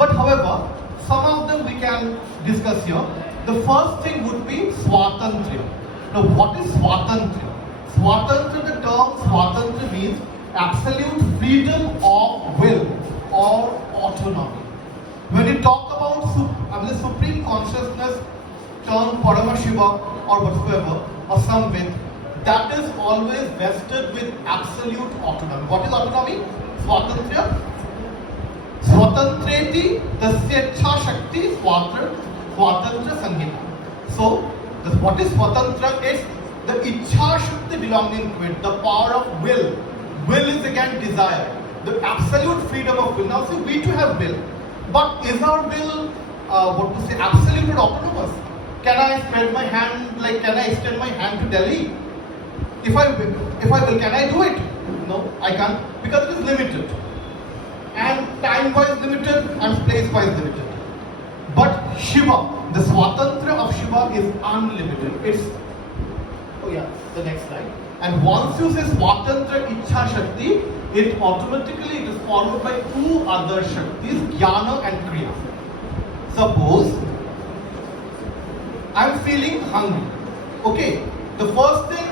But however, some of them we can discuss here. The first thing would be Swatantriya. Now what is Swatantriya? Swatantriya, the term Swatantriya means absolute freedom of will or autonomy. When you talk about the supreme consciousness term Paramashiva or whatsoever, or some with, that is always vested with absolute autonomy. What is autonomy? Swatantriya. Swatantreti tasya ichha shakti swatantra sanghita. So, what is Swatantra? It's the ichha shakti belonging to it, the power of will. Will is again desire. The absolute freedom of will. Now, see, we too have will. But is our will, absolute or autonomous? Can I spread my hand, can I extend my hand to Delhi? If I will, can I do it? No, I can't, because it is limited. And time-wise limited and place-wise limited. But Shiva, the Swatantra of Shiva is unlimited. It's, the next slide. And once you say Swatantra Ichha Shakti, it automatically is followed by two other Shaktis, Jnana and Kriya. Suppose I'm feeling hungry. Okay, the first thing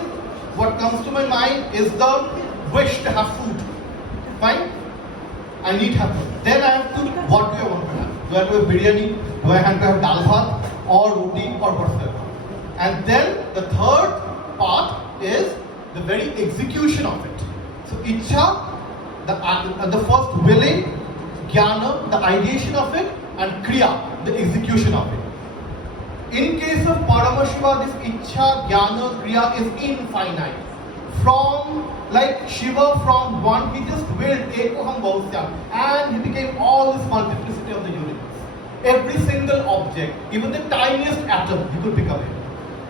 what comes to my mind is the wish to have food. Fine? I need to have food. Then I have to, what do I want to have? Do I have to have biryani? Do I have to have dal bhat or roti or whatever? And then the third part is the very execution of it. So Ichha, the first willing, Jnana, the ideation of it, and Kriya, the execution of it. In case of Paramashiva, this Ichha, Jnana, Kriya is infinite. From, like Shiva, from one, he just willed Ekoham Bhausya, and he became all this multiplicity of the universe. Every single object, even the tiniest atom, he could become it.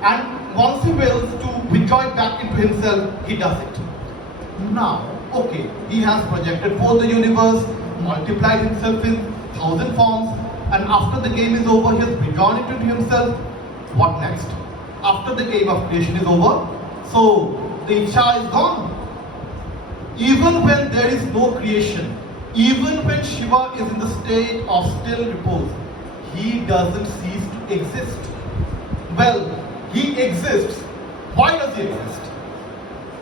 And once he wills to withdraw it back into himself, he does it. Now, okay, he has projected forth the universe, multiplied himself in 1,000 forms, and after the game is over, he has withdrawn it into himself. What next? After the game of creation is over, so the Ichha is gone. Even when there is no creation, even when Shiva is in the state of still repose, he doesn't cease to exist. Well, he exists. Why does he exist?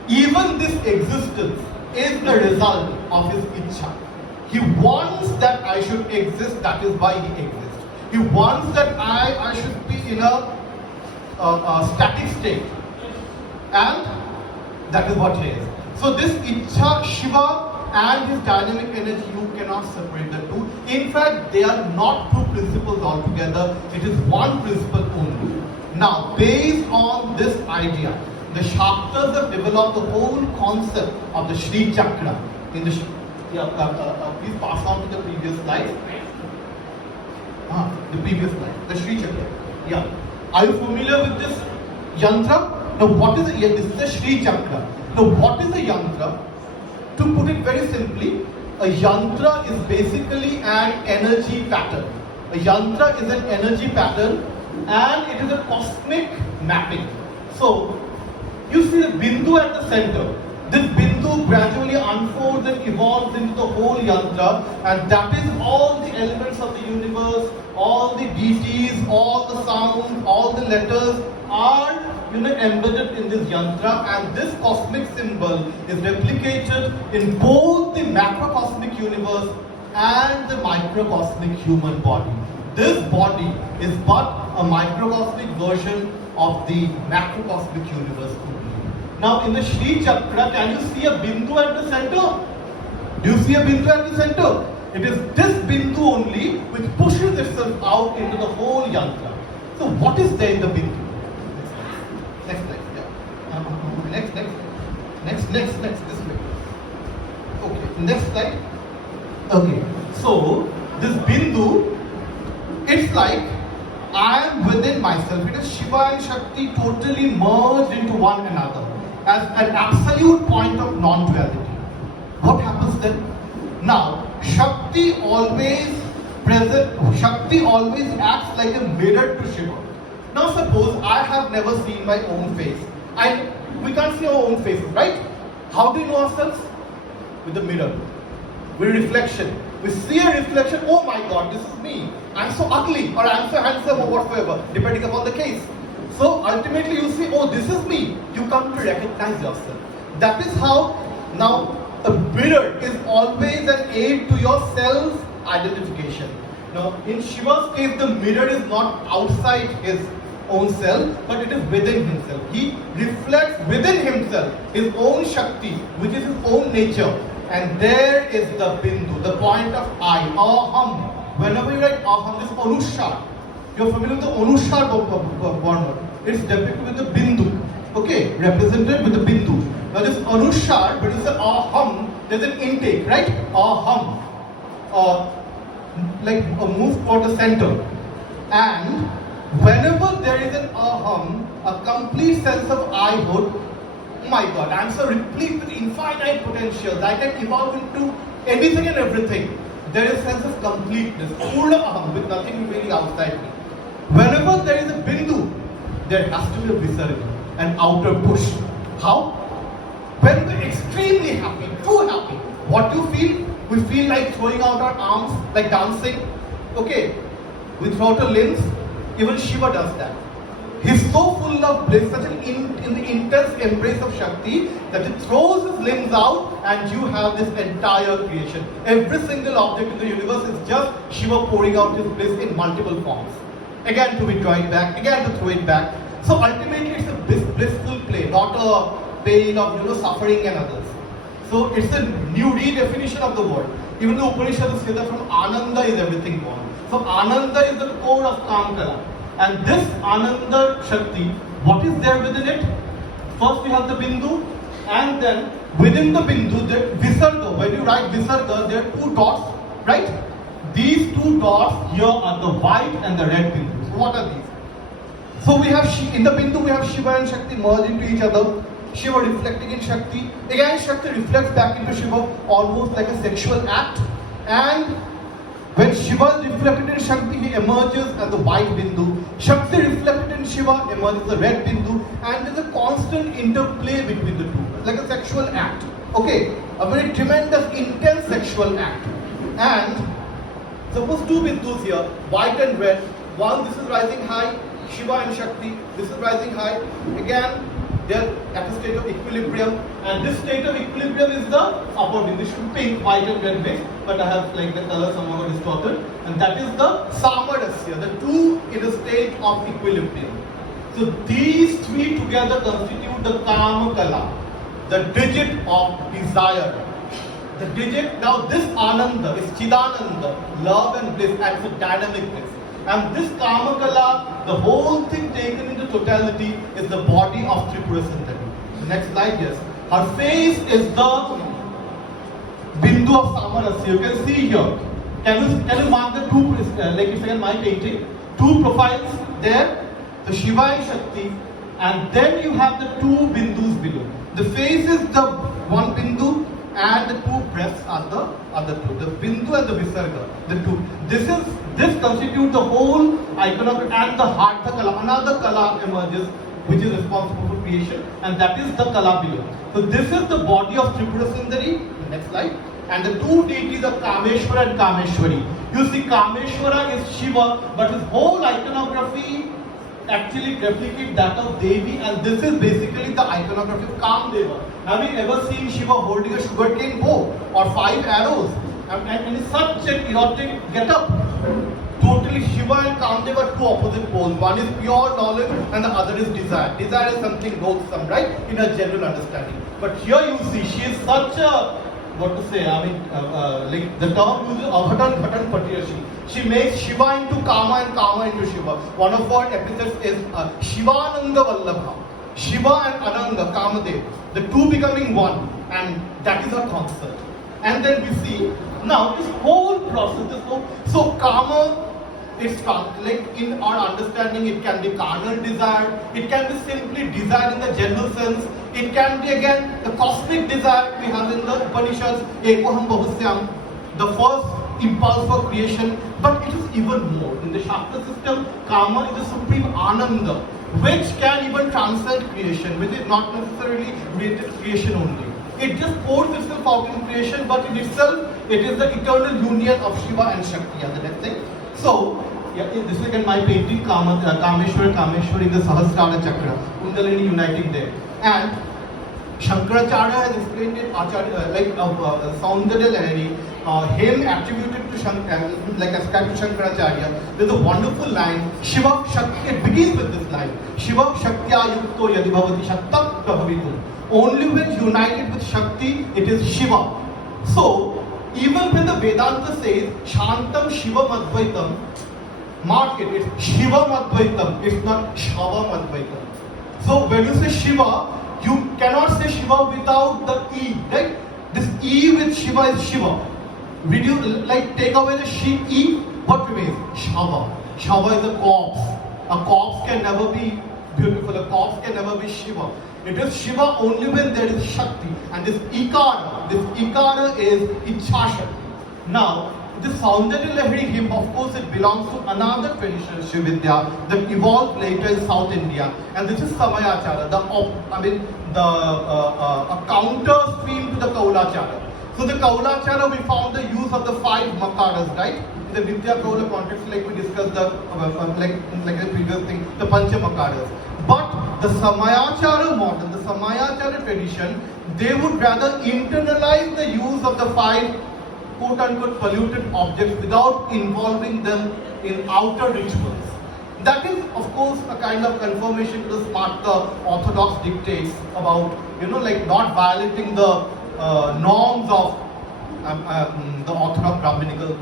Even this existence is the result of his Ichha. He wants that I should exist, that is why he exists. He wants that I should be in a static state. And that is what he is. So this Ichha, Shiva and his dynamic energy, you cannot separate the two. In fact, they are not two principles altogether. It is one principle only. Now, based on this idea, the Shastras have developed the whole concept of the Shri Chakra. In the please pass on to the previous slide. The previous slide, the Shri Chakra. Yeah. Are you familiar with this yantra? Now, what is this is the Shri Chakra. Now, what is a yantra? To put it very simply, a yantra is basically an energy pattern. A yantra is an energy pattern, and it is a cosmic mapping. So, you see the bindu at the center. This bindu gradually unfolds and evolves into the whole yantra, and that is all the elements of the universe, all the deities, all the sounds, all the letters are embedded in this yantra, and this cosmic symbol is replicated in both the macrocosmic universe and the microcosmic human body. This body is but a microcosmic version of the macrocosmic universe only. Now in the Shri Chakra, can you see a bindu at the center? Do you see a bindu at the center? It is this bindu only which pushes itself out into the whole yantra. So what is there in the bindu? Next, this way. Okay, next slide. Okay, so this bindu, it's like I am within myself. It is Shiva and Shakti totally merged into one another as an absolute point of non-duality. What happens then? Now, Shakti always acts like a mirror to Shiva. Now suppose I have never seen my own face. We can't see our own faces, right? How do we know ourselves? With the mirror, with reflection. We see a reflection, oh my God, this is me. I'm so ugly, or I'm so handsome, or whatsoever, depending upon the case. So ultimately you see, oh, this is me. You come to recognize yourself. That is how now a mirror is always an aid to your self-identification. Now, in Shiva's case, the mirror is not outside his own self, but it is within himself. He reflects within himself his own Shakti, which is his own nature. And there is the Bindu, the point of I, Aham. Whenever you write Aham, this Anushar, you're familiar with the Anushar Varna. It's depicted with the Bindu. Okay, represented with the Bindu. Now this Anushar, but it's an Aham, there's an intake, right? Aham. Like a move toward the center. And whenever there is an Aham, a complete sense of I-hood, oh my God, I'm so replete with infinite potentials. I can evolve into anything and everything. There is a sense of completeness, Purna Aham, with nothing really outside me. Whenever there is a Bindu, there has to be a Visarga, an outer push. How? When we're extremely happy, too happy, what do you feel? We feel like throwing out our arms, like dancing. Okay, we throw out our limbs. Even Shiva does that. He's so full of bliss, such an in the intense embrace of Shakti, that he throws his limbs out and you have this entire creation. Every single object in the universe is just Shiva pouring out his bliss in multiple forms. Again to withdraw it back, again to throw it back. So ultimately it's a blissful play, not a pain of suffering and others. So it's a new redefinition of the word. Even the Upanishads say that from Ananda is everything born. So Ananda is the core of Kamkala. And this Ananda Shakti, what is there within it? First we have the Bindu, and then within the Bindu, the Visarga. When you write Visarga, there are two dots, right? These two dots here are the white and the red Bindus. So what are these? So we have, in the Bindu, we have Shiva and Shakti merged into each other. Shiva reflecting in Shakti. Again, Shakti reflects back into Shiva, almost like a sexual act. And when Shiva is reflected in Shakti, he emerges as the white Bindu. Shakti reflected in Shiva emerges as the red Bindu. And there's a constant interplay between the two, like a sexual act. Okay, a very tremendous, intense sexual act. And suppose two Bindus here, white and red. One, this is rising high, Shiva and Shakti. This is rising high. Again, they're at a state of equilibrium, and this state of equilibrium is the upper Bindu. This should be pink, white and red base, but I have like the color somehow distorted, and that is the Samarasya, the two in a state of equilibrium. So these three together constitute the Kamakala, the digit of desire. The digit, now this Ananda is Chidananda, love and bliss, and it's a dynamic bliss. And this Kamakala, the whole thing taken into totality, is the body of Tripura Sundari. The next slide, yes. Her face is the Bindu of Samarasya. You can see here. Can you mark the two, like it's again my painting, two profiles there, the Shiva and Shakti, and then you have the two Bindus below. The face is the one Bindu, and the two breaths are the other two, the Bindu and the Visarga, the two. This constitutes the whole iconography, and the Hartha Kala, another Kala emerges, which is responsible for creation, and that is the Kala below. So this is the body of Tripura Sundari, next slide, and the two deities are Kameshwara and Kameshwari. You see Kameshwara is Shiva, but his whole iconography actually replicate that of Devi, and this is basically the iconography of Kamdeva. Have you ever seen Shiva holding a sugarcane bow or 5 arrows? And it's such an erotic get-up. Totally Shiva and Kamdeva are two opposite poles. One is pure knowledge and the other is desire. Desire is something loathsome, right? In a general understanding. But here you see, she is such a, what to say, like the term uses Avatan Patiyashi. She makes Shiva into Kama and Kama into Shiva. One of our epithets is Shivananda Vallabha. Shiva and Ananga, Kamadev, the two becoming one, and that is our concept. And then we see, now this whole process, so Kama, it's like in our understanding, it can be carnal desire, it can be simply desire in the general sense, it can be again the cosmic desire we have in the Upanishads, Ekoham Bahusyam, the first impulse for creation, but it is even more. In the Shastra system, Kama is the supreme Ananda, which can even transcend creation, which is not necessarily related to creation only. It just pours itself out in creation, but in itself It is the eternal union of Shiva and Shakti and the next thing. So, yeah, this is again my painting Kameshwari, the Sahasrara Chakra, Kundalini uniting there. And Shankaracharya has explained it, Saundarya Lahari, him attributed to ascribed to Shankaracharya. There's a wonderful line, Shiva Shakti, it begins with this line, Shiva Shaktya Yukto Yadi Bhavati Shaktam Prabhavitum. Only when united with Shakti, it is Shiva. So, even when the Vedanta says, Shantam Shiva Madvaitam, mark it, it's Shiva Madvaitam, it's not Shava Madvaitam. So, when you say Shiva, you cannot say Shiva without the E, right? This E with Shiva is Shiva. Will you take away the E? What remains? Shava. Shava is a corpse. A corpse can never be beautiful. A corpse can never be Shiva. It is Shiva only when there is Shakti. And this Ikara is Ichhashakti. Now, this Saundarya Lahari hymn, of course, it belongs to another tradition, Shividya, that evolved later in South India. And this is Samayachara, a counter stream to the Kaulachara. So the Kaulachara, we found the use of the 5 makaras, right? In the Nitya Kaula context, like we discussed the previous thing, the Pancha makaras. But the Samayachara model, the Samayachara tradition, they would rather internalize the use of the 5 quote-unquote polluted objects without involving them in outer rituals. That is, of course, a kind of confirmation to the Smarta orthodox dictates about, not violating the norms of the orthodox Brahminical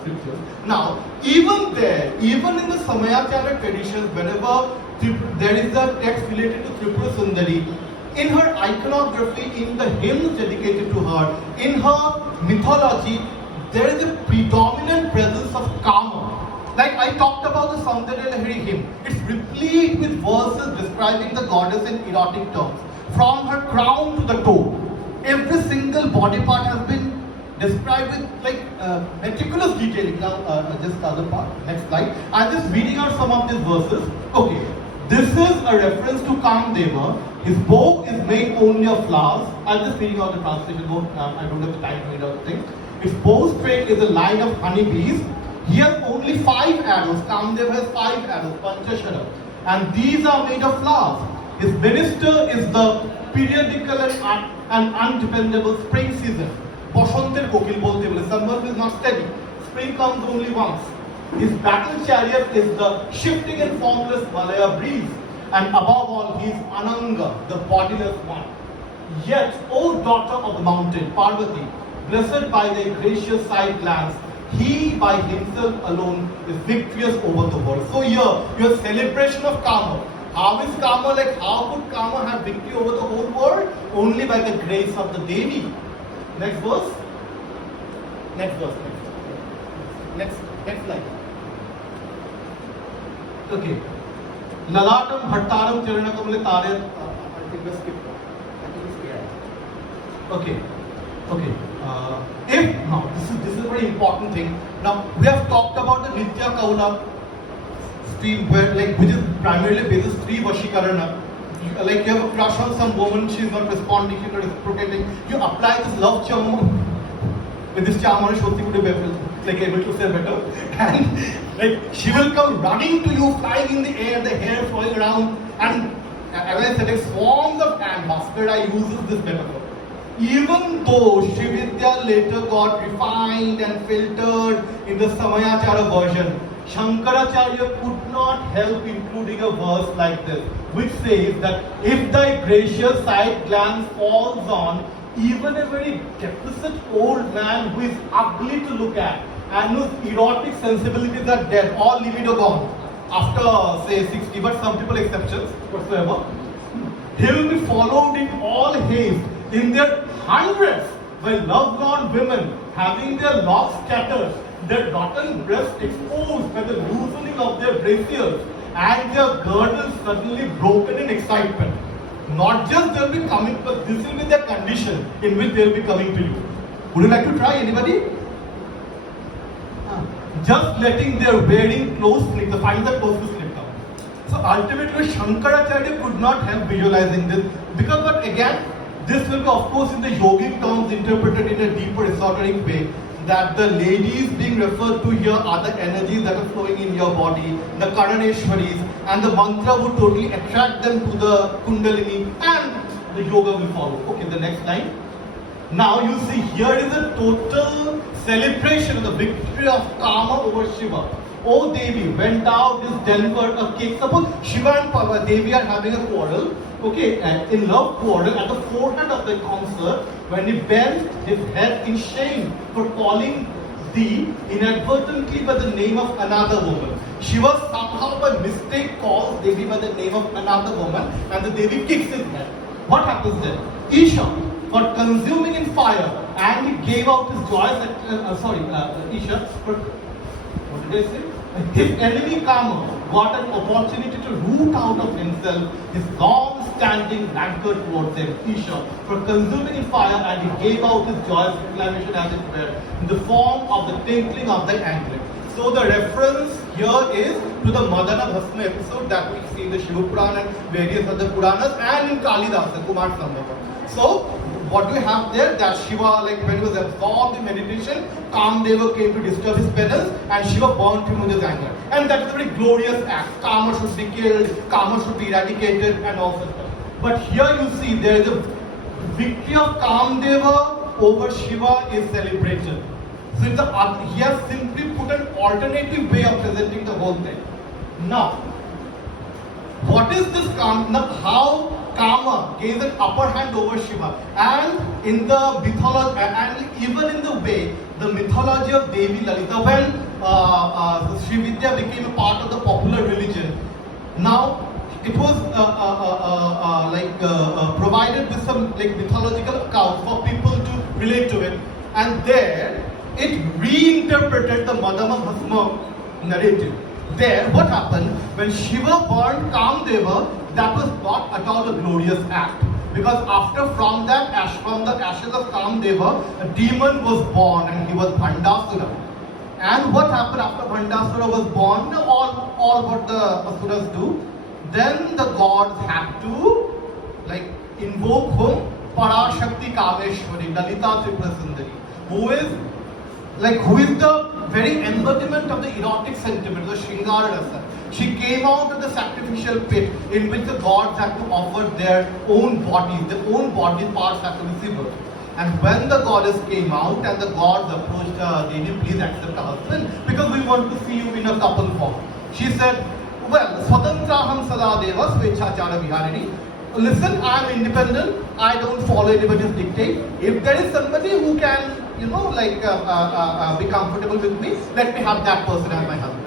scriptures. Now, even in the Samayachara traditions, whenever there is a text related to Tripura Sundari, in her iconography, in the hymns dedicated to her, in her mythology, there is a predominant presence of Kama. Like I talked about the Saundarya Lahari hymn, it's replete with verses describing the goddess in erotic terms, from her crown to the toe. Every single body part has been described with meticulous detailing. Now, just the other part, next slide. I'm just reading out some of these verses. Okay, this is a reference to Kamdeva. His bow is made only of flowers. I'm just reading out the translation. I don't have the time to read out the thing. His bowstring is a line of honeybees. He has only 5 arrows. Kamdeva has 5 arrows, Panchashara. And these are made of flowers. His minister is the periodical and undependable spring season. Boshanter Kokil bolte bole. Summer is not steady. Spring comes only once. His battle chariot is the shifting and formless Malaya breeze. And above all, he is Ananga, the bodiless one. Yet, O daughter of the mountain, Parvati, blessed by the gracious side glance, he by himself alone is victorious over the world. So here, your celebration of Kama. How is Kama how could Kama have victory over the whole world? Only by the grace of the Devi. Next verse. Next slide. Okay. Lalatam Bhattaram Charanakamale Tare. I think we skipped. Okay. Now this is a very important thing. Now we have talked about the Nitya Kaula stream where which is primarily basis 3 Vashikarana. You have a crush on some woman, she is not responding, she is not reciprocating. You apply this love charm. With this charm, Swastik would be able to say better. And she will come running to you, flying in the air, the hair flowing around, and as I said, swarms of ants. Bhaskara uses this metaphor. Even though Shividya later got refined and filtered in the Samayachara version, Shankaracharya could not help including a verse like this, which says that if thy gracious side glance falls on even a very deficit old man who is ugly to look at and whose erotic sensibilities are dead or libido gone after say 60, but some people exceptions whatsoever, he will be followed in all haste in their hundreds by love-gone women having their locks scattered, their rotten breasts exposed by the loosening of their braziers, and their girdles suddenly broken in excitement. Not just they'll be coming, but this will be their condition in which they'll be coming to you. Would you like to try, anybody? Just letting their wearing clothes slip, find the clothes to slip down. So ultimately Shankaracharya could not help visualizing this, because but again, This will be, of course, in the yogic terms interpreted in a deeper esoteric way, that the ladies being referred to here are the energies that are flowing in your body, the Karaneshwaris, and the mantra would totally attract them to the Kundalini, and the yoga will follow. Okay, the next line. Now you see here is a total celebration of the victory of Kama over Shiva. Oh Devi, when thou didst deliver a cake. Suppose Shiva and Devi are having a quarrel, okay, in love quarrel at the forehead of the concert, when he bent his head in shame for calling thee inadvertently by the name of another woman. Shiva somehow by mistake calls Devi by the name of another woman, and the Devi kicks his head. What happens then? Isha, for consuming in fire, and he gave out his joyous, Isha, for, what did I say? His enemy Kama got an opportunity to root out of himself his long-standing rancor towards him, Isha, for consuming in fire, and he gave out his joyous inclination as it were, in the form of the tinkling of the anklet. So the reference here is to the Madana Bhasma episode that we see in the Shiva Purana and various other Puranas, and in Kalidasa, Kumar Sambhava. So, what do we have there? That Shiva, like when he was absorbed in meditation, Kamdeva came to disturb his penance, and Shiva burnt him with his anger. And that is a very glorious act. Kama should be killed, Kama should be eradicated, and all such stuff. But here you see there is a victory of Kamdeva over Shiva is celebrated. So it's he has simply put an alternative way of presenting the whole thing. Now, what is this how Kama gains an upper hand over Shiva, and in the mythology, and even in the way the mythology of Devi Lalita, when Sri Vidya became a part of the popular religion, now it was provided with some mythological accounts for people to relate to it, and there it reinterpreted the Madama Bhasma narrative. There, what happened when Shiva burned Kamdeva? That was not at all a glorious act, because from the ashes of Kamdeva, a demon was born, and he was Bhandasura. And what happened after Bhandasura was born? All what the asuras do. Then the gods had to invoke whom? Parashakti Kameshwari, Lalita Tripura Sundari, who is the very embodiment of the erotic sentiment, the Shringara Rasa. She came out of the sacrificial pit in which the gods had to offer their own bodies, parts had to receive birth. And when the goddess came out and the gods approached Devi, please accept a husband, because we want to see you in a couple form. She said, well, Swatantraham Sada Deva Swechachara Viharini. Listen, I am independent, I don't follow anybody's dictate. If there is somebody who can, be comfortable with me, let me have that person as my husband.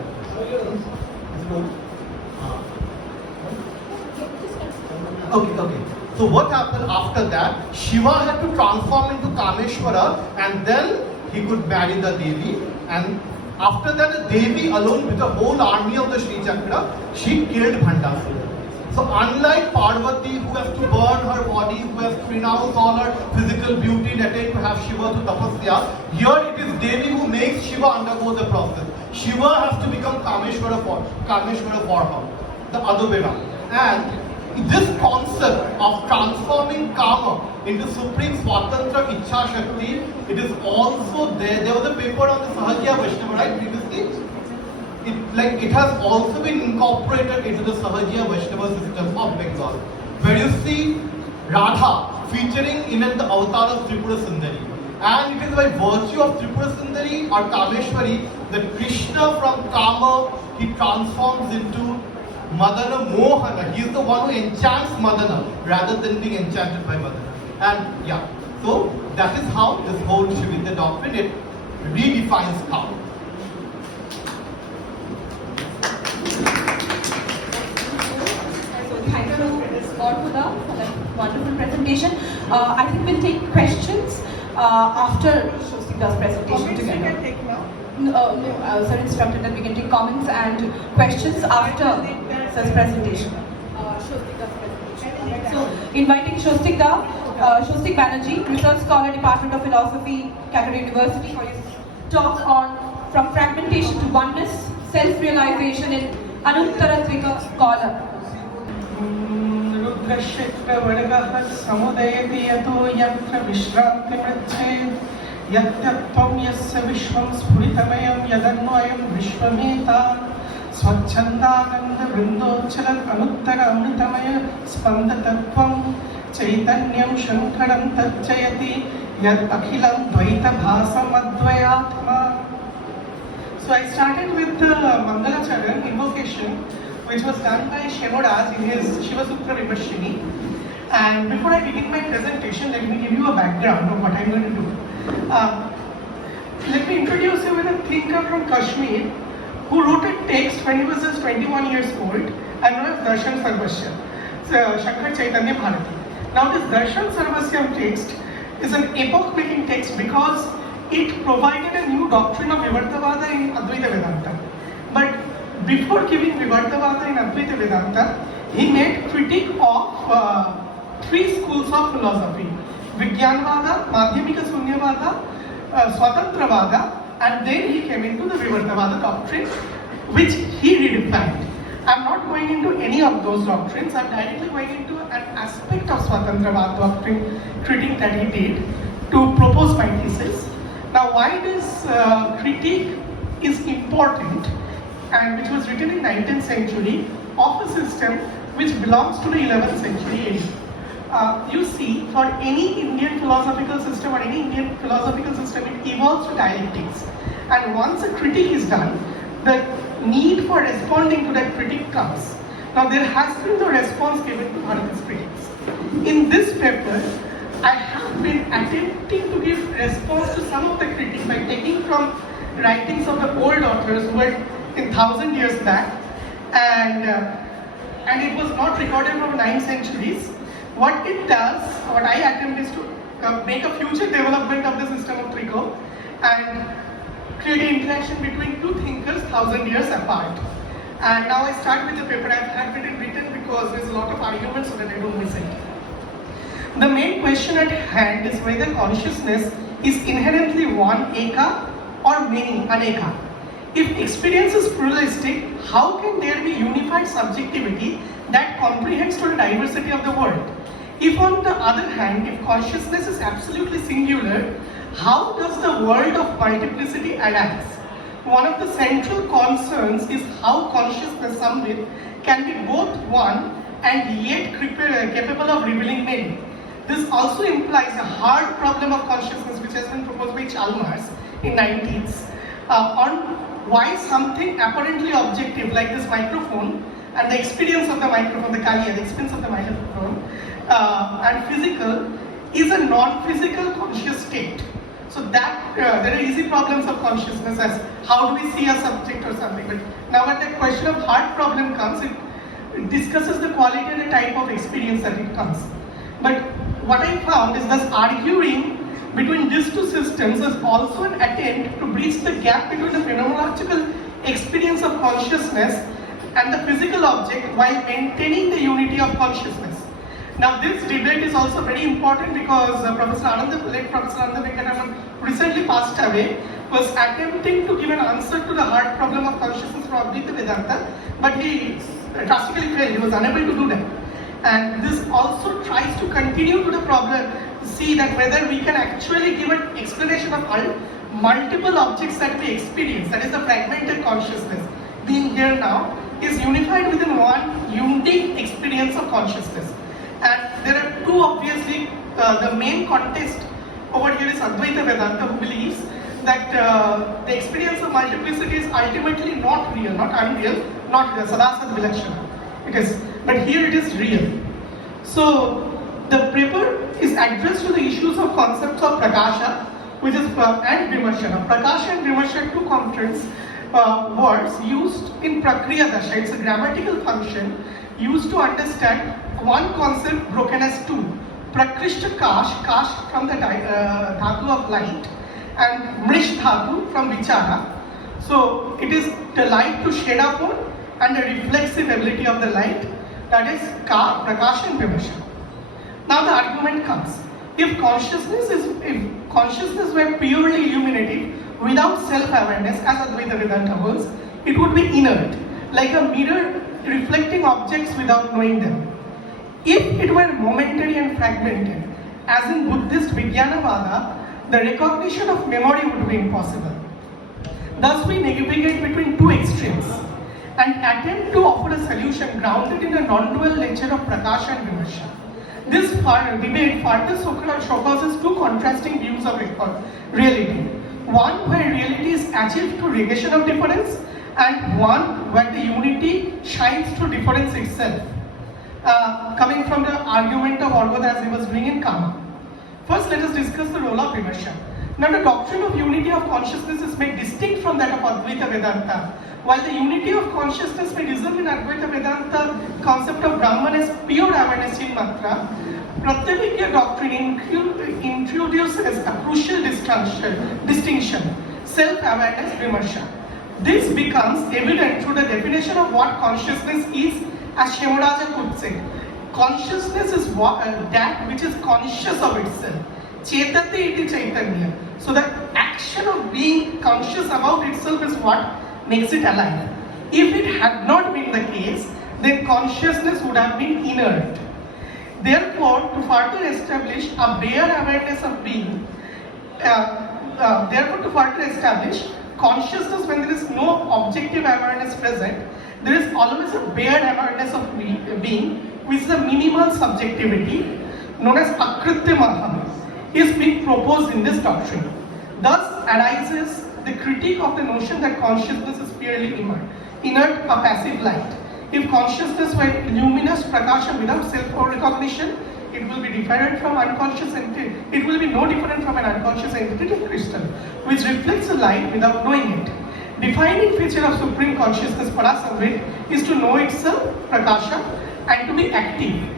Okay. So what happened after that? Shiva had to transform into Kameshwara, and then he could marry the Devi. And after that, the Devi alone with the whole army of the Sri Chakra, she killed Bhandasura. So unlike Parvati, who has to burn her body, who has to renounce all her physical beauty and attain to have Shiva to tapasya, here it is Devi who makes Shiva undergo the process. Shiva has to become Kameshwara for her, the other way around. And this concept of transforming Kama into Supreme Swatantra Ichha Shakti, it is also there. There was a paper on the Sahajya Vaishnava, right, previously? It has also been incorporated into the Sahajya Vaishnava system of Bengal, where you see Radha featuring in the avatar of Tripura Sundari. And it is by virtue of Tripura Sundari or Kameshwari that Krishna from Kama, he transforms into Madana Mohana. He is the one who enchants Madana rather than being enchanted by Madana. And yeah, so that is how this whole Shivinda doctrine, it redefines Kama. Thank you all for the wonderful presentation. I think we'll take questions after Swastika's presentation together. No, sir instructed that we can take comments and questions after sir's presentation. So, inviting Swastik Banerjee, Research Scholar, Department of Philosophy, Calcutta University, for his talk on From Fragmentation to Oneness, Self-Realization in Anuttara Trika Scholar. समुद्रक्षेत्रवर्गः समुदयति यतो यत्र विश्रान्तिमृच्छेत् यत्यत्त्वं यस्य विश्वं स्फुरितमयं यदन्वयं विश्वमेतान् स्वच्छन्दानन्दवृन्दोच्चलत् अनुत्तर अमृतमय स्पन्दतत्त्वं चैतन्यं शङ्करं तर्जयति यद् अखिलं द्वैतभासमद्वयात्मा. So I started with the Mangalacharan invocation, which was done by Shemodas in his Shiva Sutra Vimarshini. And before I begin my presentation, let me give you a background of what I'm going to do. Let me introduce you with a thinker from Kashmir who wrote a text when he was just 21 years old and known as Darshan Sarvasya, Shankar Chaitanya Bharati. Now this Darshan Sarvasya text is an epoch-making text because it provided a new doctrine of Vivartavada in Advaita Vedanta. But before giving Vivartavada in Advaita Vedanta, he made critique of three schools of philosophy: Vijnanvada, Madhyamika Sunyavada, Swatantravada, and then he came into the Vivartavada doctrine, which he redefined. I'm not going into any of those doctrines. I'm directly going into an aspect of Swatantravada doctrine critique that he did to propose my thesis. Now, why this critique is important, and which was written in 19th century of a system which belongs to the 11th century age. You see, for any Indian philosophical system or any Indian philosophical system, it evolves to dialectics. And once a critique is done, the need for responding to that critique comes. Now, there has been no response given to Bharati's critiques. In this paper, I have been attempting to give response to some of the critiques by taking from writings of the old authors who were in 1000 years back, and it was not recorded from 9 centuries. What it does, what I attempt is to make a future development of the system of Trico and create an interaction between two thinkers 1000 years apart. And now I start with the paper. I've had it written because there's a lot of arguments so that I don't miss it. The main question at hand is whether consciousness is inherently one eka or many aneka. If experience is pluralistic, how can there be unified subjectivity that comprehends to the diversity of the world? If on the other hand, if consciousness is absolutely singular, how does the world of multiplicity arise? One of the central concerns is how consciousness somewhere can be both one and yet capable of revealing many. This also implies a hard problem of consciousness which has been proposed by Chalmers in 90s on why something apparently objective like this microphone and the experience of the microphone, the kaliya, the experience of the microphone and physical is a non-physical conscious state. So that there are easy problems of consciousness as how do we see a subject or something. But now when the question of hard problem comes, it discusses the quality and the type of experience that it comes. But what I found is thus arguing between these two systems is also an attempt to bridge the gap between the phenomenological experience of consciousness and the physical object while maintaining the unity of consciousness. Now this debate is also very important because Professor Ananda Venkataraman, who recently passed away, was attempting to give an answer to the hard problem of consciousness from Advaita Vedanta, but he drastically failed. He was unable to do that. And this also tries to continue to the problem, see that whether we can actually give an explanation of multiple objects that we experience, that is the fragmented consciousness, being here now, is unified within one unique experience of consciousness. And there are two obviously, the main contest over here is Advaita Vedanta, who believes that the experience of multiplicity is ultimately not real, not unreal, not real, sadasad vilakshana. But here it is real. So the paper is addressed to the issues of concepts of prakasha, which is and vimarshana. Prakasha and vimarshana, two components, words used in prakriya dasha. It's a grammatical function used to understand one concept broken as two. Prakrishta kash from the dhatu of light, and mrish dhatu from vichara. So it is the light to shed upon and the reflexive ability of the light, that is prakasha and vimarshana. Now the argument comes. If consciousness were purely illuminated without self-awareness, as Advaita Vedanta holds, it would be inert, like a mirror reflecting objects without knowing them. If it were momentary and fragmented, as in Buddhist Vijnanavada, the recognition of memory would be impossible. Thus, we navigate between two extremes and attempt to offer a solution grounded in the non-dual nature of Prakash and Vimarsha. This debate further showcases two contrasting views of reality. One where reality is achieved through negation of difference, and one where the unity shines through difference itself. Coming from the argument of Arghya as he was doing in Kama. First, let us discuss the role of Vimarsha. Now, the doctrine of unity of consciousness is made distinct from that of Advaita Vedanta. While the unity of consciousness may result in Advaita Vedanta concept of Brahman as pure awareness in Matra, Pratyabhijna doctrine introduces a crucial distinction, self-awareness, Vimarsha. This becomes evident through the definition of what consciousness is, as Shemaraja could say. Consciousness is that which is conscious of itself. Chetate iti chaitanya. So the action of being conscious about itself is what makes it alive. If it had not been the case, then consciousness would have been inert. Therefore, to further establish a bare awareness of being, consciousness when there is no objective awareness present, there is always a bare awareness of being, which is a minimal subjectivity known as akritya maham, is being proposed in this doctrine. Thus arises the critique of the notion that consciousness is purely inert, a passive light. If consciousness were luminous prakasha without self-recognition, it will be different from unconscious entity. It will be no different from an unconscious entity of crystal, which reflects the light without knowing it. Defining feature of supreme consciousness for us is to know itself, prakasha, and to be active.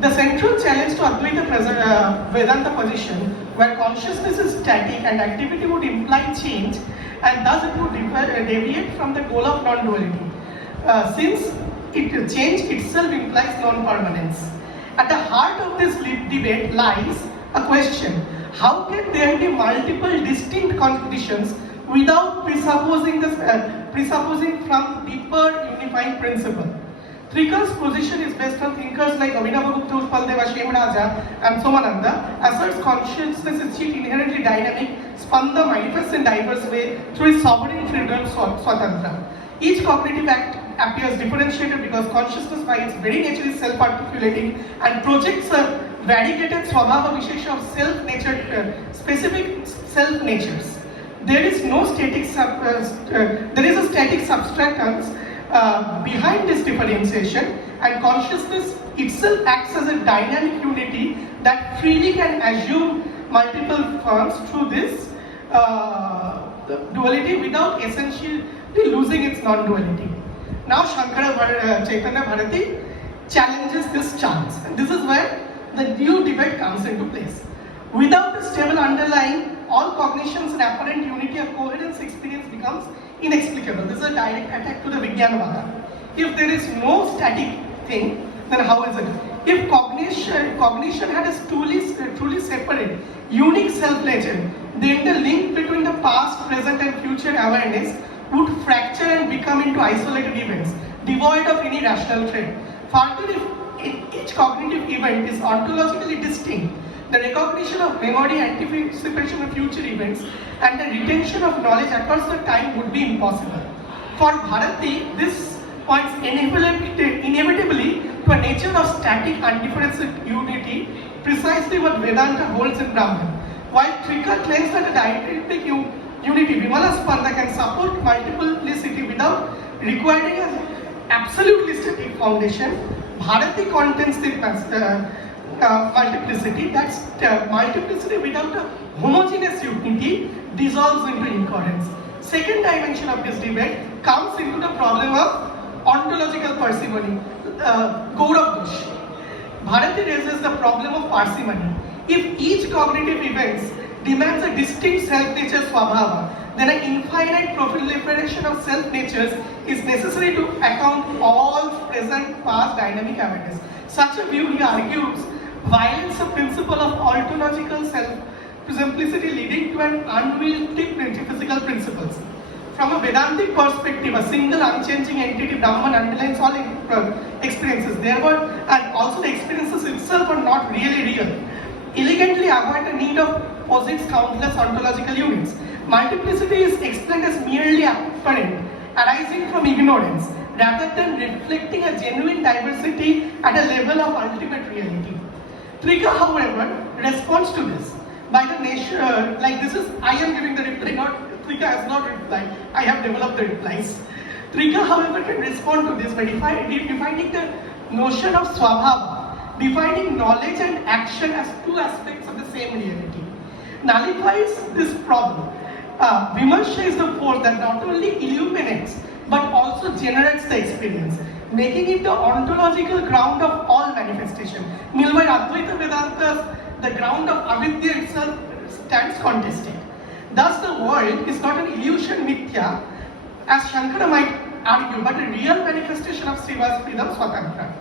The central challenge to Advaita Vedanta position, where consciousness is static and activity would imply change, and thus it would deviate from the goal of non-duality, since change itself implies non-permanence. At the heart of this debate lies a question: how can there be multiple distinct conditions without presupposing from deeper unifying principle? Trikal's position is based on thinkers like Abhinavagupta, Utpaldeva, Shemaraja, and Somananda, asserts consciousness is inherently dynamic, spanda manifests in diverse way through its sovereign freedom, swatantra. Each cognitive act appears differentiated because consciousness by its very nature is self-articulating and projects a variegated swabhava vishesha of self-natured, specific self-natures. There is no static there is a static substance behind this differentiation, and consciousness itself acts as a dynamic unity that freely can assume multiple forms through this duality without essentially losing its non-duality. Now Shankara Chaitanya Bharati challenges this chance, and this is where the new debate comes into place. Without a stable underlying, all cognitions and apparent unity of coherence experience becomes inexplicable. This is a direct attack to the Vijnanavada. If there is no static thing, then how is it? If cognition had a truly separate, unique self-nature, then the link between the past, present and future awareness would fracture and become into isolated events, devoid of any rational thread. Further, if each cognitive event is ontologically distinct, the recognition of memory, anticipation of future events, and the retention of knowledge across the time would be impossible. For Bharati, this points inevitably to a nature of static, undifferentiated unity, precisely what Vedanta holds in Brahman. While Trikal claims that a dialectic unity, Vimala Spanda, can support multiplicity without requiring an absolutely static foundation, Bharati contends the multiplicity, that's multiplicity without a homogeneous unity dissolves into incoherence. Second dimension of this debate comes into the problem of ontological parsimony, Gaurav Ghosh. Bharati raises the problem of parsimony. If each cognitive event demands a distinct self-nature swabhava, then an infinite proliferation of self-natures is necessary to account all present past dynamic awareness. Such a view, he argues, violates the principle of ontological self-simplicity, leading to an unwieldy physical principles. from a Vedantic perspective, a single unchanging entity, Brahman, underlines all experiences. Therefore, and also the experiences itself are not really real. Elegantly avoid the need of posits countless ontological units. Multiplicity is explained as merely apparent, arising from ignorance, rather than reflecting a genuine diversity at a level of ultimate reality. Trika, however, responds to this by the nature, like this is, I am giving the reply, not Trika has not replied, I have developed the replies. Trika, however, can respond to this by defining the notion of swabhava, defining knowledge and action as two aspects of the same reality. Nullifies this problem. Vimarsha is the force that not only illuminates but also generates the experience, making it the ontological ground of all manifestation. Meanwhile, Advaita Vedanta, the ground of avidya itself stands contested. Thus, the world is not an illusion mithya, as Shankara might argue, but a real manifestation of Shiva's freedom swatantra.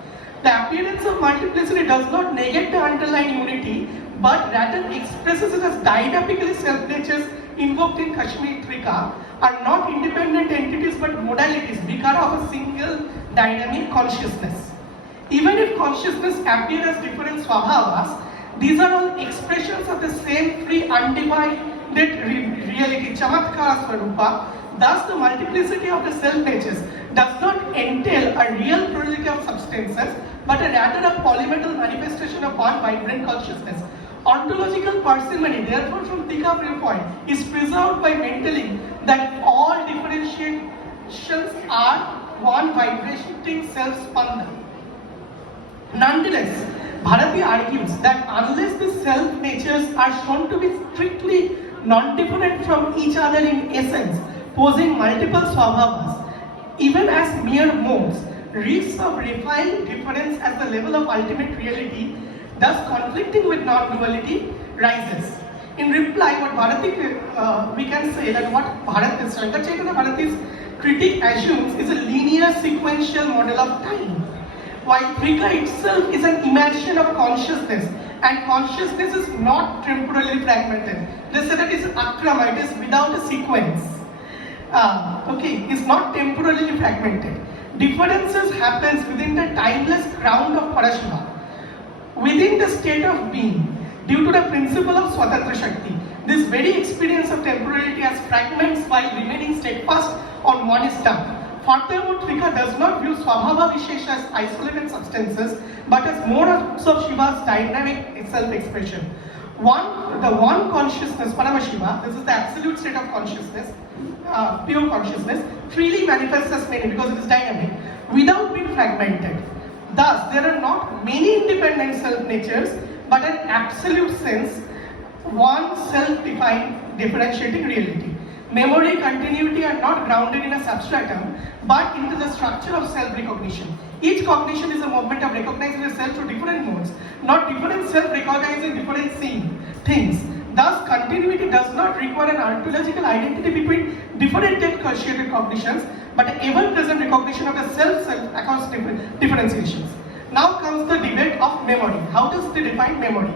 The appearance of multiplicity does not negate the underlying unity, but rather expresses it as dynamically self-natures invoked in Kashmir Trika are not independent entities but modalities, bihara of a single dynamic consciousness. Even if consciousness appear as different swabhavas, these are all expressions of the same free undivided reality, chamatkara swarupa. Thus, the multiplicity of the self-natures does not entail a real plurality of substances, but rather a polymetal manifestation of one vibrant consciousness. Ontological parsimony, therefore, from Tika viewpoint, is preserved by maintaining that all differentiations are one vibrating self-spanda. Nonetheless, Bharati argues that unless the self-natures are shown to be strictly non-different from each other in essence, posing multiple swabhavas, even as mere modes, risks of refining difference at the level of ultimate reality, thus conflicting with non-duality, rises. In reply, what Bharati, we can say that what Shankar Chaitanya Bharati's critique assumes is a linear sequential model of time, while Trika itself is an imagination of consciousness, and consciousness is not temporally fragmented. They say that it is akrama, it is without a sequence. Is not temporally fragmented. Differences happens within the timeless ground of Parashiva, within the state of being, due to the principle of Swatantra Shakti. This very experience of temporality as fragments while remaining steadfast on one is done. Furthermore, Trika does not view Swabhava Vishesha as isolated substances, but as modes of Shiva's dynamic self-expression. The one consciousness, Paramashiva, this is the absolute state of consciousness, pure consciousness, freely manifests as many because it is dynamic, without being fragmented. Thus, there are not many independent self-natures, but in absolute sense, one self-defined differentiating reality. Memory, continuity are not grounded in a substratum, but into the structure of self-recognition. Each cognition is a movement of recognizing the self through different modes, not different self-recognizing different things. Thus, continuity does not require an ontological identity between different consciated cognitions, but an ever-present recognition of the self across differentiations. Now comes the debate of memory. How does they define memory?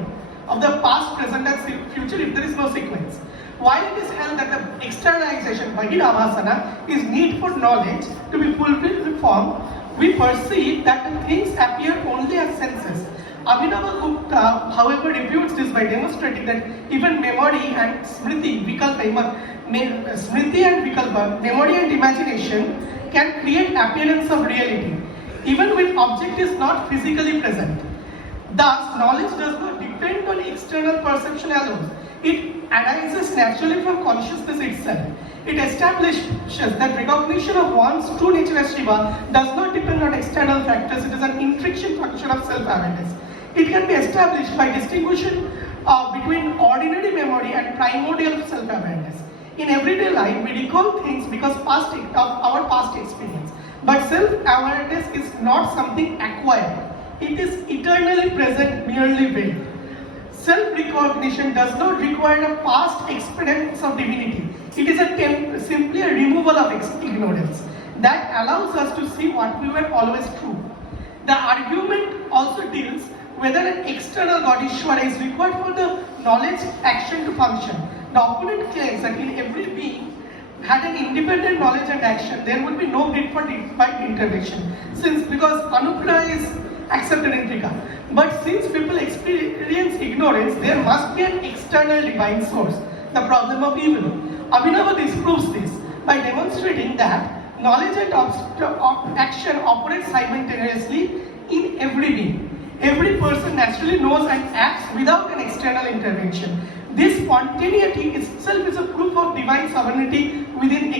Of the past, present and future if there is no sequence. While it is held that the externalization, Bahirabhasana, is need for knowledge to be fulfilled with form, we perceive that the things appear only as senses. Abhinava Gupta, however, refutes this by demonstrating that even memory and smriti, smriti and vikalpa, memory and imagination, can create appearance of reality, even when object is not physically present. Thus, knowledge does not depend on external perception alone. It arises naturally from consciousness itself. It establishes that recognition of one's true nature as Shiva does not depend on external factors. It is an intrinsic function of self-awareness. It can be established by distinguishing between ordinary memory and primordial self-awareness. In everyday life, we recall things because of our past experience. But self-awareness is not something acquired. It is eternally present, merely veiled. Self-recognition does not require a past experience of divinity. It is simply a removal of ignorance that allows us to see what we were always true. The argument also deals whether an external God Ishvara is required for the knowledge action to function. The opponent claims that in every being had an independent knowledge and action, there would be no need for divine intervention. Because Anugrah is accepted in Trika. But since people experience ignorance, there must be an external divine source, the problem of evil. Abhinava disproves this by demonstrating that knowledge and action operate simultaneously in every being. Every person naturally knows and acts without an external intervention. This spontaneity itself is a proof of divine sovereignty within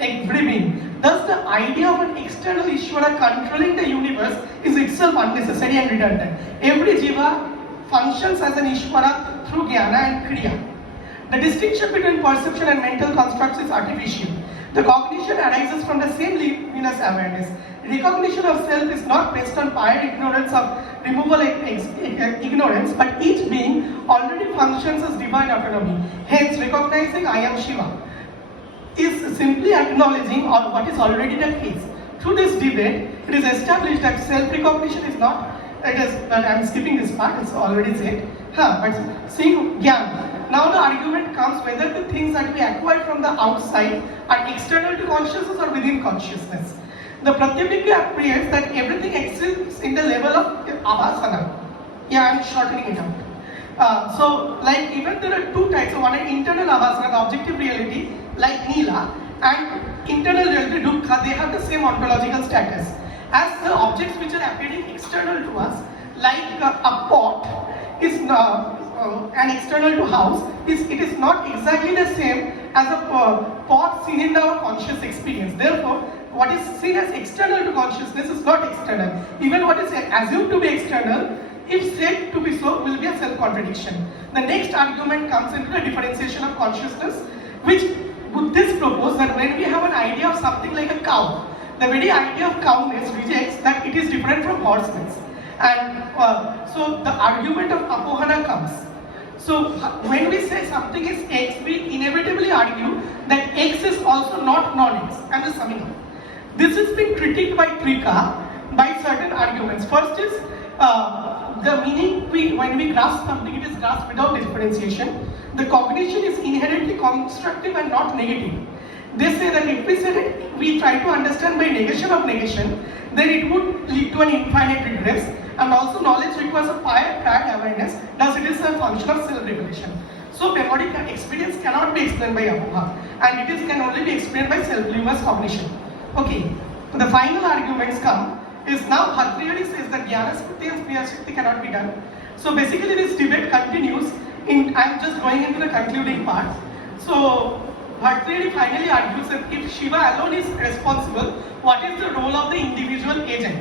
every being. Thus, the idea of an external Ishvara controlling the universe is itself unnecessary and redundant. Every jiva functions as an Ishvara through jnana and kriya. The distinction between perception and mental constructs is artificial. The cognition arises from the same luminous awareness. Recognition of self is not based on prior ignorance of removal ignorance, but each being already functions as divine autonomy. Hence, recognizing I am Shiva is simply acknowledging what is already the case. Through this debate, it is established that self-recognition is not, but I'm skipping this part, it's already said. But seeing Gyan. Now the argument comes whether the things that we acquire from the outside are external to consciousness or within consciousness. The Pratyabhijna appears that everything exists in the level of abhasana. I'm shortening it out. So, like even there are two types. One is internal abhasana, the objective reality, like Neela, and internal reality, Dukkha. They have the same ontological status. As the objects which are appearing external to us, like a pot, is an external to house, it is not exactly the same as a pot seen in our conscious experience. Therefore, what is seen as external to consciousness is not external. Even what is assumed to be external, if said to be so, will be a self-contradiction. The next argument comes into the differentiation of consciousness, which Buddhists propose that when we have an idea of something like a cow, the very idea of cowness rejects that it is different from horseness. And so the argument of apohana comes. So when we say something is X, we inevitably argue that X is also not non-X. I'm just summing up. This has been critiqued by Trika by certain arguments. First is the meaning when we grasp something, it is grasped without differentiation. The cognition is inherently constructive and not negative. They say that if we say that we try to understand by negation of negation, then it would lead to an infinite regress, and also knowledge requires a prior awareness, thus it is a function of self-revelation. So melodic experience cannot be explained by apoha, and it can only be explained by self-luminous cognition. Okay, the final arguments come is now Bhartrihari says that Jnana Smriti and Kriya Shakti cannot be done. So basically this debate continues. I'm just going into the concluding part. So Bhartrihari finally argues that if Shiva alone is responsible, what is the role of the individual agent?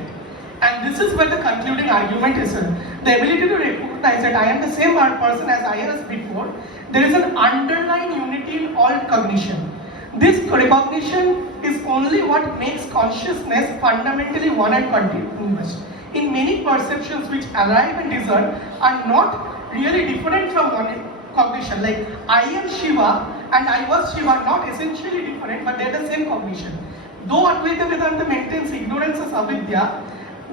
And this is where the concluding argument is. The ability to recognize that I am the same person as I was before, there is an underlying unity in all cognition. This recognition is only what makes consciousness fundamentally one and continuous. In many perceptions which arrive and discern are not really different from one cognition. Like I am Shiva and I was Shiva are not essentially different, but they are the same cognition. Though Advaita Vedanta maintains ignorance as avidya,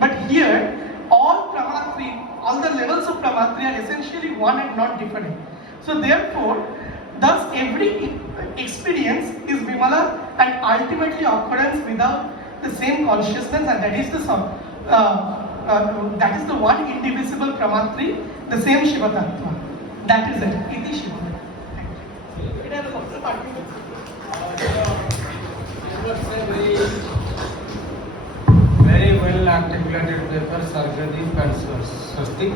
but here all the levels of pramatri are essentially one and not different. So therefore, thus every experience is vimala and ultimately occurrence without the same consciousness, and that is the one indivisible pramatri, the same Shiva Tattva. That is it. Iti Shiva. It has lots of arguments. Very well articulated papers, Arghya and Swastik.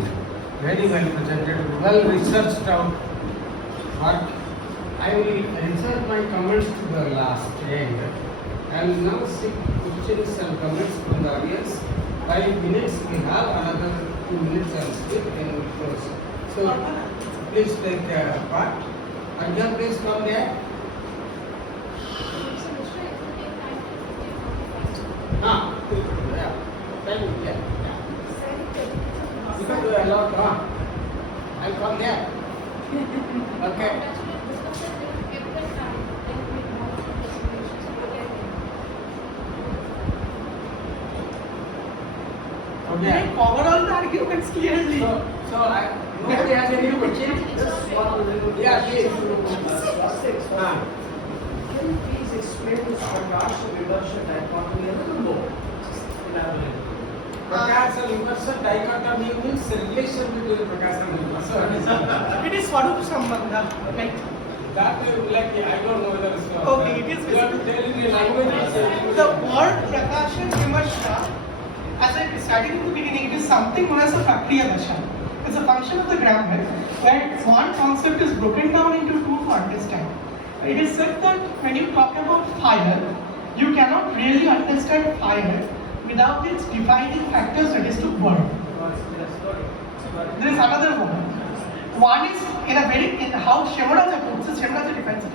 Very well presented, well researched out. But I will reserve my comments to the last end. I will now seek questions and comments from the audience. 5 minutes we have, another 2 minutes I will speak and we close. So please take part. Arghya, please come there. Because we are allowed, I'll come there. Okay. Okay. Cover all the arguments clearly. Nobody has any question? Yeah, please. Can you please explain this Prakasha Vimarsha dichotomy a little more? Elaborate. Prakasha Vimarsha dichotomy means the relation between Prakasha and Vimarsha. It is Swarup Sambandha. Like, That is like, I don't know whether it's okay, it is you have to tell in the language. the word Prakasha and Vimarsha, as I started in the beginning, it is something known as a Prakriya Dasha. It's a function of the grammar where one concept is broken down into two to understand. It is said that when you talk about fire, you cannot really understand fire without its defining factors, that is to burn. There is another one. One is in how Shemaraja puts it, Shemaraja defines it.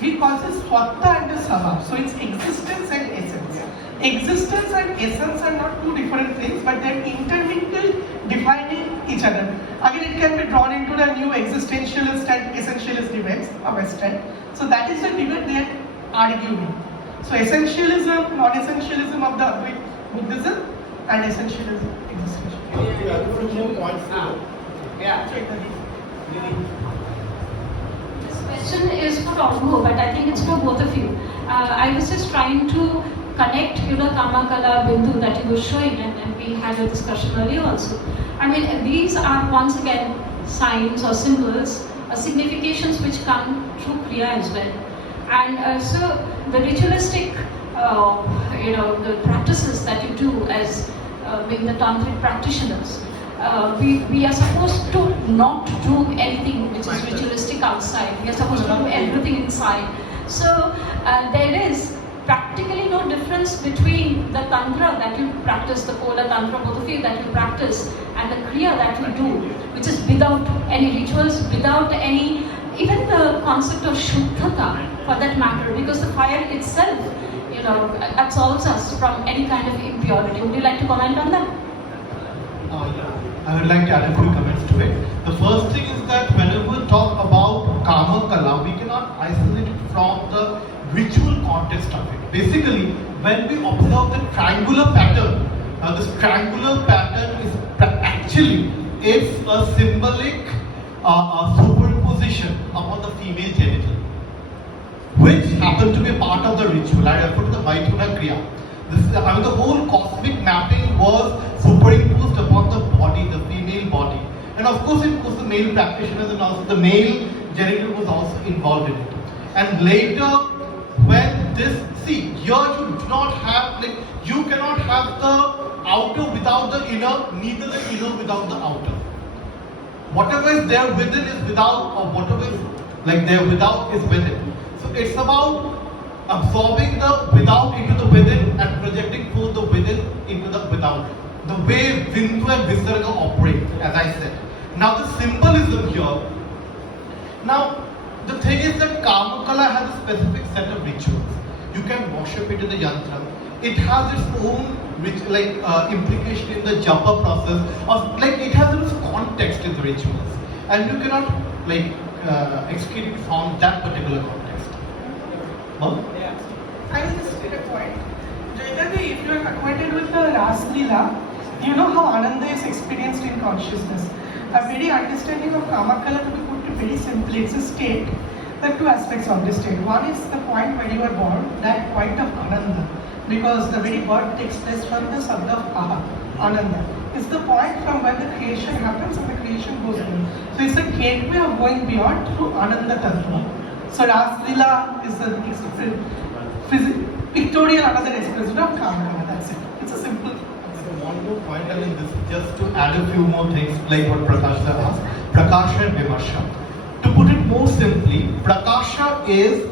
He calls it Swatta and the Sabha. So it's existence and essence. Existence and essence are not two different things, but they're intermingled, defining each other. Again, it can be drawn into the new existentialist and essentialist debates of Western. So that is the debate they are arguing. So essentialism, non-essentialism of the Buddhism, and essentialism, existentialism. Yeah, more points. Yeah. This question is for Arghya, but I think it's for both of you. I was just trying to connect, Kamakala, Bindu that you were showing, and we had a discussion earlier also. I mean, these are once again signs or symbols, significations which come through Kriya as well. And so the ritualistic, the practices that you do as being the tantric practitioners, we are supposed to not do anything which is ritualistic outside. We are supposed to do everything inside. So there is practically no difference between the tantra that you practice, the Kola tantra, both of you that you practice, and the kriya that we do, which is without any rituals, without any, even the concept of shuddhata for that matter, because the fire itself, absolves us from any kind of impurity. Would you like to comment on that? I would like to add a few comments to it. The first thing is that whenever we talk about Kama Kala, we cannot isolate it from the ritual context of it. Basically, when we observe the triangular pattern, this triangular pattern is actually it's a symbolic superimposition upon the female genital, which happened to be part of the ritual. I refer to the Maithuna Kriya. The whole cosmic mapping was superimposed upon the body, the female body. And of course, it was the male practitioners and also the male genital was also involved in it. And later, when this, here you do not have, you cannot have the outer without the inner, neither the inner without the outer. Whatever is there within is without, or whatever is there without is within. So it's about absorbing the without into the within and projecting forth the within into the without. The way Bindu and Visarga operate, as I said. Now the symbolism here. Now the thing is that Kamakala has a specific set of rituals. You can worship it in the yantra. It has its own implication in the japa process. It has its context in the rituals, and you cannot exclude it from that particular context. Huh? I will just make a point. Jaitanya, if you are acquainted with the Ras Leela, you know how Ananda is experienced in consciousness. A very understanding of Kamakala, to be put very simply, it's a state. There are two aspects of this state. One is the point where you are born, that point of Ananda, because the very birth takes place from the Sabda of Aha, Ananda. It's the point from where the creation happens and the creation goes on. So it's a gateway of going beyond through Ananda Tattva. So Ras Leela is the pictorial another expression of Kamakala. That's it. It's a simple. One more point, this just to add a few more things like what Prakasha asked. Prakasha and Vimarsha. To put it more simply, Prakasha is,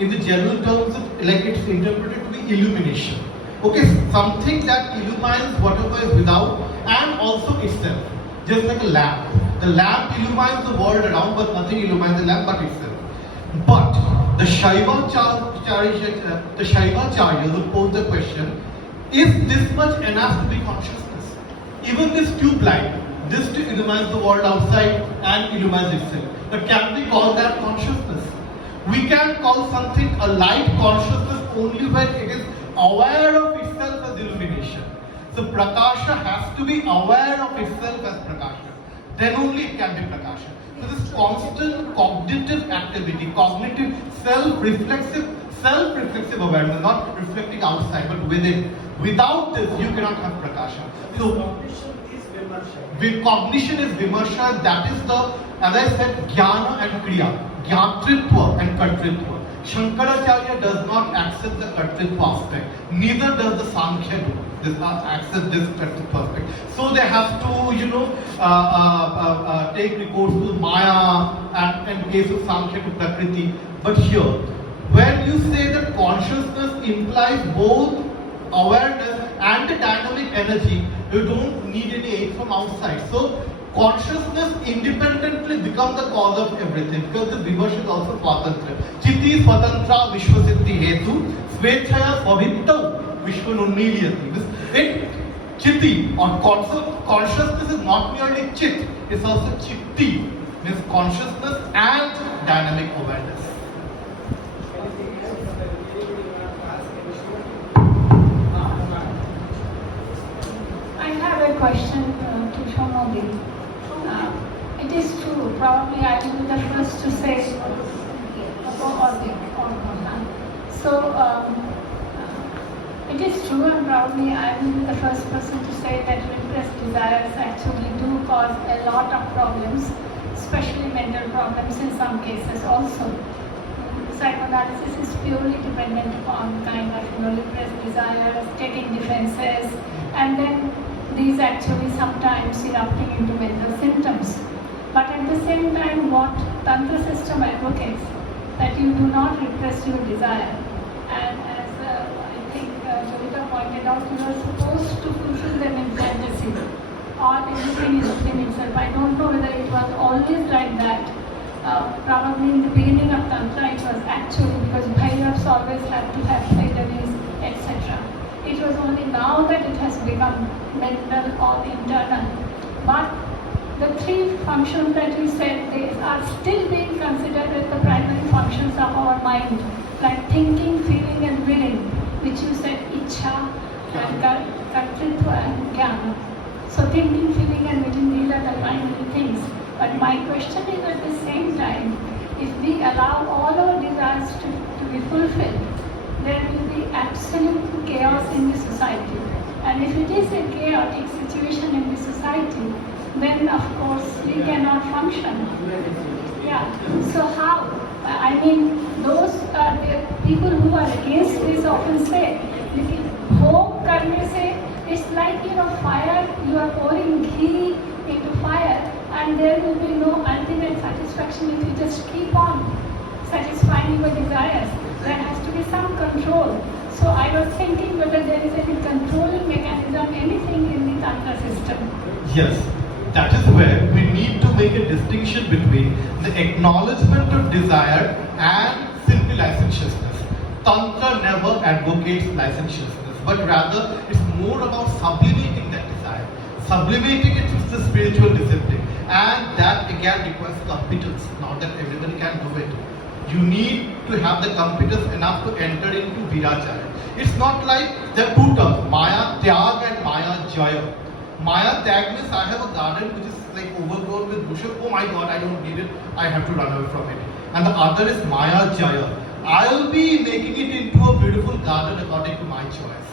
in the general terms, it's interpreted to be illumination. Okay, something that illumines whatever is without and also itself. Just like a lamp. The lamp illumines the world around, but nothing illumines the lamp but itself. But the Shaivacharyas will pose the question, is this much enough to be consciousness? Even this tube light, this illumines the world outside and illumines itself. But can we call that consciousness? We can call something a light consciousness only when it is aware of itself as illumination. So Prakasha has to be aware of itself as Prakasha. Then only it can be Prakasha. So this constant cognitive activity, cognitive self-reflexive Self-reflexive awareness, not reflecting outside, but within. Without this, you cannot have prakasha. So, with cognition is vimarsha, that is the, as I said, jnana and kriya, jnatritva and kartritva. Shankaracharya does not accept the kartritva aspect, neither does the Sankhya do. Does not accept this kartritva aspect. So they have to, take recourse to Maya and case of Sankhya to Prakriti. But here, when you say that consciousness implies both awareness and the dynamic energy, you don't need any aid from outside. So consciousness independently becomes the cause of everything, because the vimarsha is also swatantra. Chitti swatantra vishwasiddhi hetu svechaya svabhittau vishwanunniliyati. It chitti or consciousness is not merely chit, it's also chitti, means consciousness and dynamic awareness. I have a question to Shomodi. It is true, probably I will be the first to say, it is true, and probably I will be the first person to say that repressed desires actually do cause a lot of problems, especially mental problems in some cases also. Psychoanalysis is purely dependent upon kind of repressed desires, taking defenses, and then these actually sometimes erupting into mental symptoms. But at the same time, what Tantra system advocates, that you do not repress your desire. And as I think Dipta pointed out, you are supposed to fulfill them in fantasy or everything is within itself. I don't know whether it was always like that. Probably in the beginning of Tantra it was actually because Bhairavs always had to have Pailavis, etc. It was only now that it has become mental or internal. But the three functions that you said, they are still being considered as the primary functions of our mind, like thinking, feeling and willing, which you said Ichha and Kartritva and Jnana. So thinking, feeling and willing, these are the primary things. But my question is, at the same time, if we allow all our desires to be fulfilled, there will be absolute chaos in the society. And if it is a chaotic situation in the society, then of course we cannot function. Yeah. So how? I mean, those the people who are against this often say, bhog karne se, it's like fire. You are pouring ghee into fire, and there will be no ultimate satisfaction if you just keep on satisfying your desires. There has to be some control. So I was thinking whether there is any controlling mechanism, anything in the Tantra system. Yes, that is where we need to make a distinction between the acknowledgement of desire and simply licentiousness. Tantra never advocates licentiousness, but rather it's more about sublimating that desire, sublimating it with the spiritual discipline, and that again requires competence. Not that everybody can do it. You need to have the competence enough to enter into Viracharya. It's not like there are two terms, Maya Tyag and Maya Jaya. Maya Tyag means I have a garden which is like overgrown with bushes. Oh my God, I don't need it. I have to run away from it. And the other is Maya Jaya. I'll be making it into a beautiful garden according to my choice.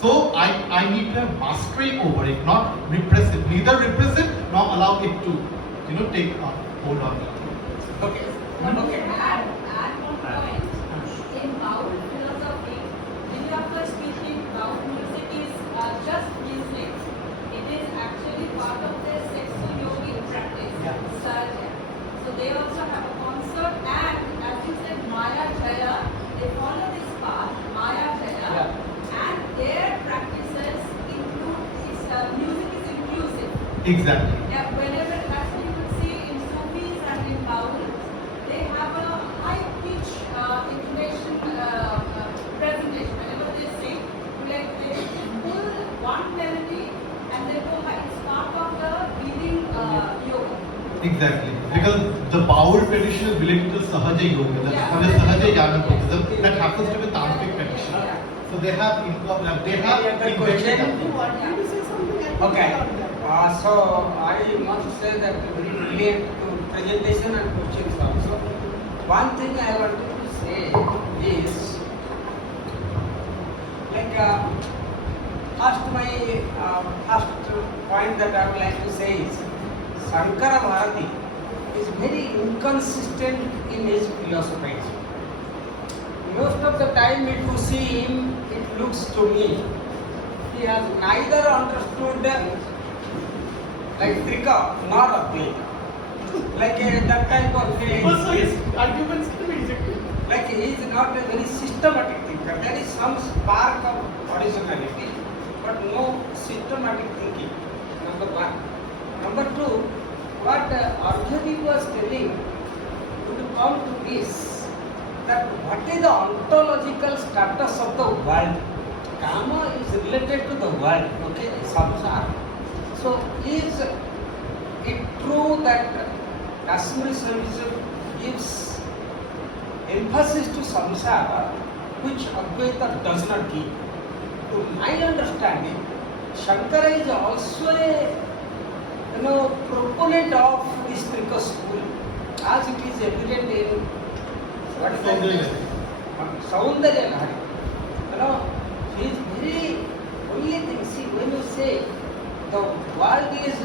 So I need to have mastery over it, not repress it. Neither repress it nor allow it to take hold on me. Okay. Okay. Add one point. In Baul philosophy, when you are first speaking, Baul music is just music. It is actually part of their sexo-yogic practice, sadhya. So they also have a concert, and as you said, Maya Jaya, they follow this path, Maya Jaya, and their practices include, music is inclusive. Exactly. Yeah, whenever, as you would see in Sufis and in Baul, they have a high-pitch intonation presentation. Whenever they sing, they pull one melody and they go high. It's part of the breathing yoga. Exactly. Because the Baul tradition is related to Sahaja Yoga, the Sahaja Jnana Buddhism that happens to be Tantric tradition. So they have Any other question? Okay. So I must say that very brilliant presentation and questions also. One thing I wanted to say is like first point that I would like to say is Shankara Bharati is very inconsistent in his philosophy. Most of the time, if you see him, it looks to me he has neither understood like Trika nor Advaita. Like that type of thing. Also, his arguments can be rejected. Like he is not a very systematic thinker. There is some spark of originality, but no systematic thinking. Number one. Number two, what Arghya was telling would come to this, that what is the ontological status of the world? Kama is related to the world, okay, samsara. So is it true that Caesurae gives emphasis to samsara, which Advaita does not give? To my understanding, Shankara is also a proponent of this Trika school, as it is evident in what is that? Saundarya Lahari. He is very only thing. See, when you say the world is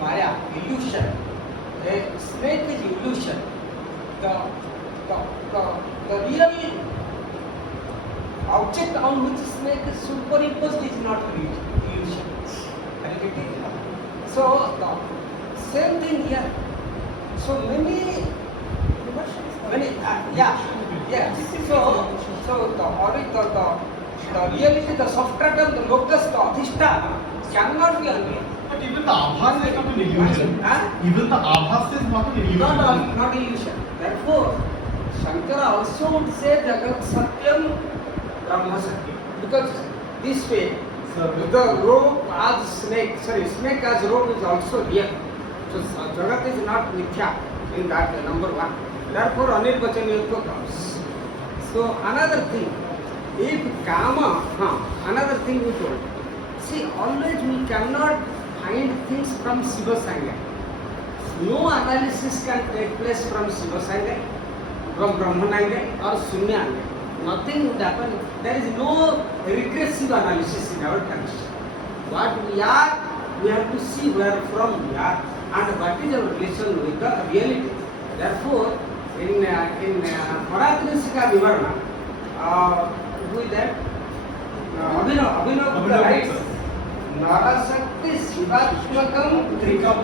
Maya, illusion. A snake is illusion. The real object on which snake is superimposed is not illusion. Are you getting it? So the same thing here. So many yeah. So the reality, the substratum, the locus, the adhisthana cannot be unknown. But even the Abhas is not an illusion. Even the Abhas is not an illusion. Not illusion. Therefore, Shankara also would say Jagat Satyam Brahma Satyam. Because this way, the rope as snake as rope is also real. So Jagat is not mithya in that number one. Therefore, Anirvachaniyatva comes. So another thing, if Kama, another thing we told. See, always we cannot find things from Shiva's angle. No analysis can take place from Shiva's angle, from Brahman angle or Sunya angle. Nothing would happen. There is no regressive analysis in our country. What we are, we have to see where from we are and what is our relation with the reality. Therefore, in Paratrisika Vivarana, who is that? Abhinav writes, Narasakti Shivatmakam Trikam.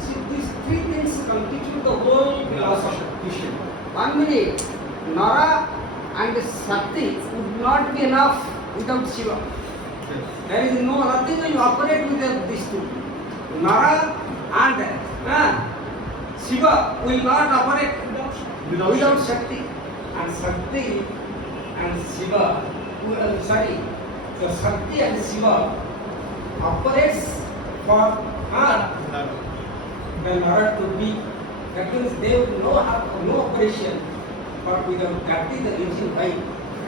See, these three things constitute the whole philosophy. One minute, Nara and Sakti would not be enough without Shiva. There is nothing will operate with these two. Nara and Shiva will not operate without Shakti. And Shakti and Shiva, the Shakti and Shiva operates for the Nara to be. That means they will have no operation. But without that is the reason why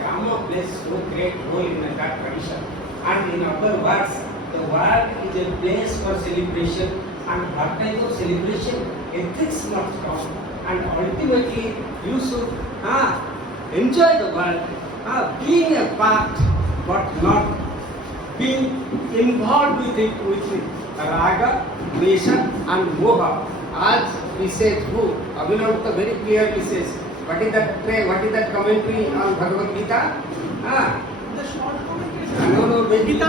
Kama plays so great role in that tradition. And in other words, the world is a place for celebration, and what type of celebration? Ethics must come. And ultimately, you should enjoy the world, being a part, but not being involved with it with raga, dvesha, and moha. As we said, Abhinav very clearly says, what is that commentary on Bhagavad Gita? The short commentary. Gita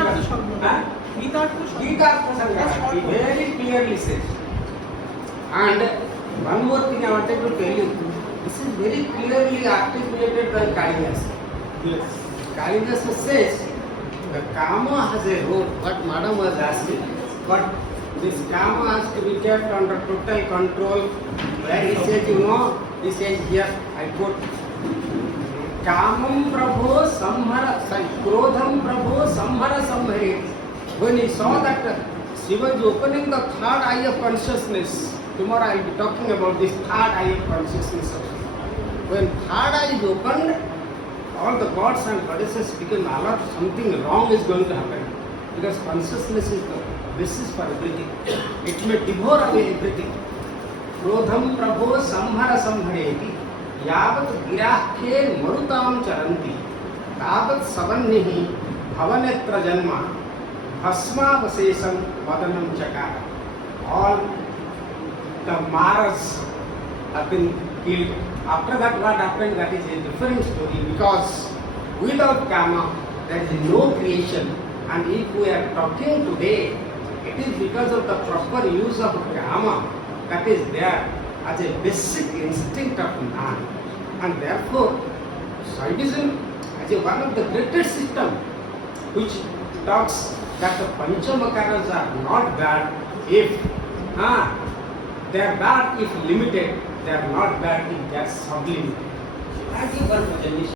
He very clearly says. And one more thing I wanted to tell you. This is very clearly articulated by Kalidasa. Yes. Kalidasa says the Kama has a role, what Madam was asking. But this Kama has to be kept under total control. Where he says, he says here, I quote, Kamam Prabho Samhara, Krodham Prabho Samhara Samhare. When he saw that Shiva is opening the third eye of consciousness, tomorrow I will be talking about this third eye of consciousness. When third eye is opened, all the gods and goddesses become alert, something wrong is going to happen. Because consciousness is the basis for everything. It may devour away everything. Krodham Prabho Samhara Samhareti. यावत् गिराख्ये मरुतां चरन्ति तावत् सवह्निः भवनेत्र जन्म भस्मावशेषं वदनं चकार. All the Maras have been killed. After that, what happened, that is a different story, because without Kama there is no creation. And if we are talking today, it is because of the proper use of Kama that is there as a basic instinct of man. And therefore sadism as one of the greatest system which talks that the Panchamakaras are not bad if they are bad if limited, they are not bad if they are sublime. That is one presentation.